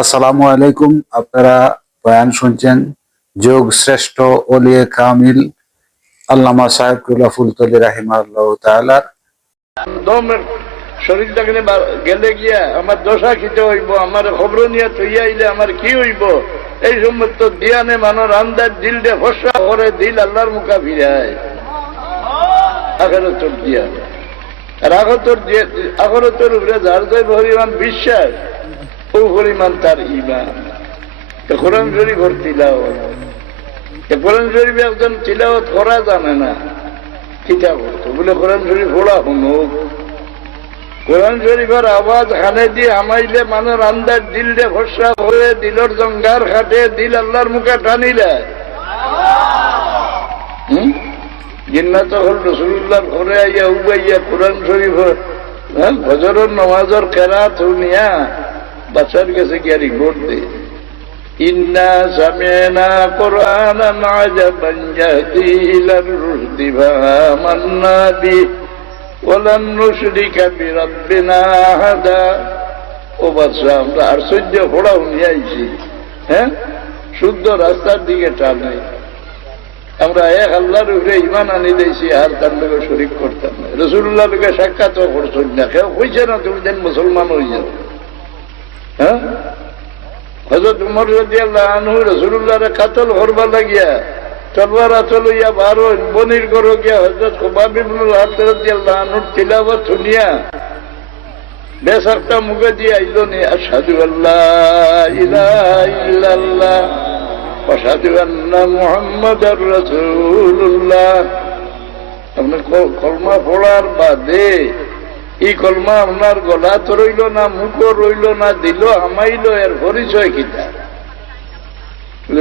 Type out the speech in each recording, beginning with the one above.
আসসালামু আলাইকুম। আপনারা বয়ান শুনছেন যোগ শ্রেষ্ঠ ওলিয়ে কামিল আল্লামা সাহেবুল্লাহ ফুলতলি রাহিমাহুল্লাহ তাআলা। দমের শরীরটাকে গেলে গিয়া আমার দশা খিতে হইব, আমার খবর নিয়ে থইয়া আইলে আমার কি হইব, এই সমস্ত দিয়ানে মানর আন্দাজ দিলটা ফসা করে দিল আল্লাহর মুখা ফিরায় আখেরতর দিয়া। আর আখেরতর উপরে যার যে পরিমাণ বিশ্বাস ও পরিমাণ তার ইমান। কোরআন শরীফের তিলাওয়াত, কোরআন শরীফ একজন তিলাওয়াত করা জানে না, কিতাব করতো বলে কোরআন শরীফ পড়া শুনুক। কোরআন শরীফের আওয়াজ খানে দিয়ে হামাইলে মানের আন্দাজ দিলরে ভরসা করে দিলর জঙ্গার খাটে দিল আল্লাহর মুখে টানিলে জিন্নাত হল রসুল্লাহর ঘরে আইয়া উবাইয়া কোরআন শরীফ ফজরের নমাজের কেরাত নিয়া বাচ্চার কাছে গিয়া রিপোর্ট দে, ইন্না সামি'না কুরআনান আজাবান ইয়াহদি ইলার রুশদি ফাআমান্না বিহি ওয়ালান নুশরিকা বিরাব্বিনা আহাদা। ও বাদশা, আমরা আশ্চর্য পড়া শুনিয়ে আইছি, শুদ্ধ রাস্তার দিকে টানে। আমরা এক আল্লাহর উপরে ইমান আনি দিয়েছি, আর তার লোকে শরীক করতাম না। রসুল্লাহ লোকে সাক্ষাৎ করছেন না, কেউ কইছে না তুমি দেন মুসলমান হয়ে যাও। হযরত উমর রাদিয়াল্লাহু আনহু রাসূলুল্লাহরে কাতল করবার লাগিয়া তরবার আচল হইয়া বার হইল, বনির ঘরে গিয়া হযরত খুবাব ইবনুল আরদ রাদিয়াল্লাহু আনহুর তিলাওয়াত শুনিয়া বেসারটা মুখে দিয়ে আইল নি, আশহাদু আল্লা ইলাহা ইল্লাল্লাহ ওয়া আশহাদু আন্না মুহাম্মাদার রাসূলুল্লাহ। আপনি কলমা পড়ার বাদে এই কলমা আপনার গলা তো রইল না, মুখও রইল না, দিল হামাইল, এর পরিচয় কিতা?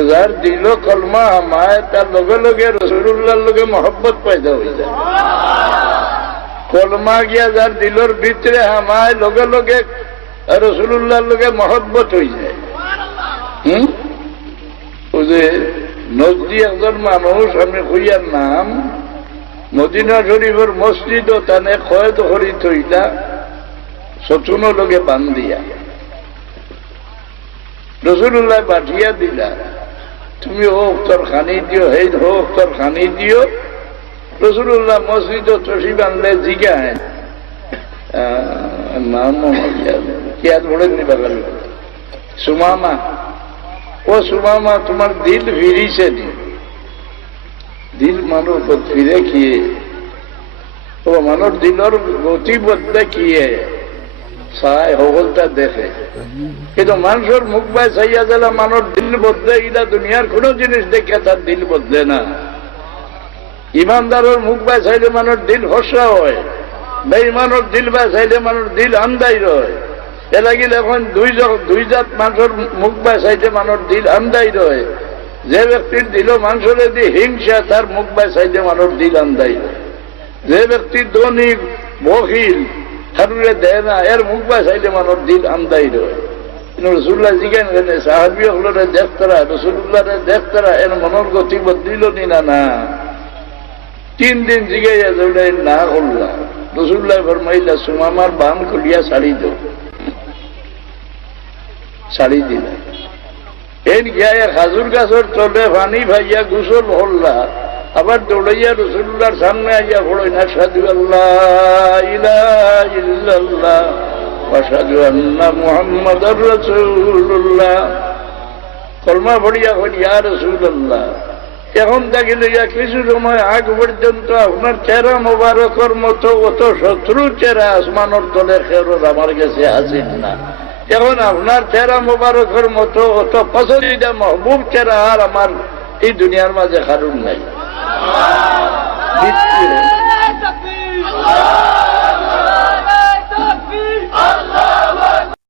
যার দিল কলমা হামায় তার লগে লগে রাসূলুল্লাহর লগে মহব্বত পয়দা হয়ে যায়। কলমা গিয়া যার দিলর ভিতরে হামায় লগে লগে রাসূলুল্লাহর লগে মহব্বত হয়ে যায়। ও যে নজদি একজন মানুষ, আমি কইয়ার নাম, মদিনা শরীফের মসজিদ ও তানে কয়েদ করি থইলা সচুন লোকে বান্ধিয়া রসুল্লাহ পাঠিয়া দিলা, তুমি ও উত্তর খানি দিও, হেই হো উত্তর খানি দিও। রসুল্লাহ মসজিদ তসিব আনলে জিগায় নাম কি আজ বলেন নিবাগাল সুমামা, ও সুমামা তোমার দিল ফিরিছে নি? দিল মানুষ ফিরে কিয়ে, ও মানুষ দিলর গতি বদলে কিয়ে চাই সকলটা দেখে, কিন্তু মানুষের মুখ বাই চাইয়া দিলে মানুষ দিল বদলে, ইলা দুনিয়ার কোন জিনিস দেখে তার দিল বদলে না। ইমানদারের মুখ বাই চাইলে মানুষ দিল ফসা হয়, বেঈমানের দিল বাই চাইলে মানুষ দিল আন্দাই রয়। এ লাগিল এখন দুই জাত মানুষের মুখ বাই চাইতে মানুষ দিল আন্দাই রয়। যে ব্যক্তির দিল মানুষের দিয়ে হিংসা, তার মুখ বাই চাইলে মানুষ দিল আন্দাই রয়। যে ব্যক্তির ধনী বখিল, হারুরে দেয় না, এর মুখ বাই চাইলে মানুষ দিল আন্দাই রয়। কিন্তু রসুল্লাহ জিজ্ঞান করেন সাহাবি হলরে দেখতারা, রসুল্লাহরে দেখতারা, এর মনের গতি বদলিল নি না? না, 3 দিন জিগাইয়া দৌড়াই না করলা। রসুল্লাহ ফরমাইলা সুমামার বান খুলিয়া শাড়ি দো, শাড়ি দিলা। এন গিয়া খাজুর গাছের তলে পানি ভাইয়া গোসল হল্লা, আবার দৌড়াইয়া রসুল্লাহর সামনে আইয়া পড়ই না, আশহাদু আল্লাহ ইলাহা ইল্লাল্লাহ ওয়া আশহাদু আন্না মুহাম্মাদার রাসূলুল্লাহ। কলমা পড়িয়া কই ইয়া রাসূলুল্লাহ, এখন থেকে লইয়া কিছু সময় আগ পর্যন্ত আপনার চেহারা মোবারকের মতো অত শত্রু চেহারা আসমানের তলে খেরোর আমার কাছে আসেন না। এখন আপনার চেহারা মোবারকের মতো অত পছন্দিদা মহবুব চেহারা আর আমার এই দুনিয়ার মাঝে কারণ নাই।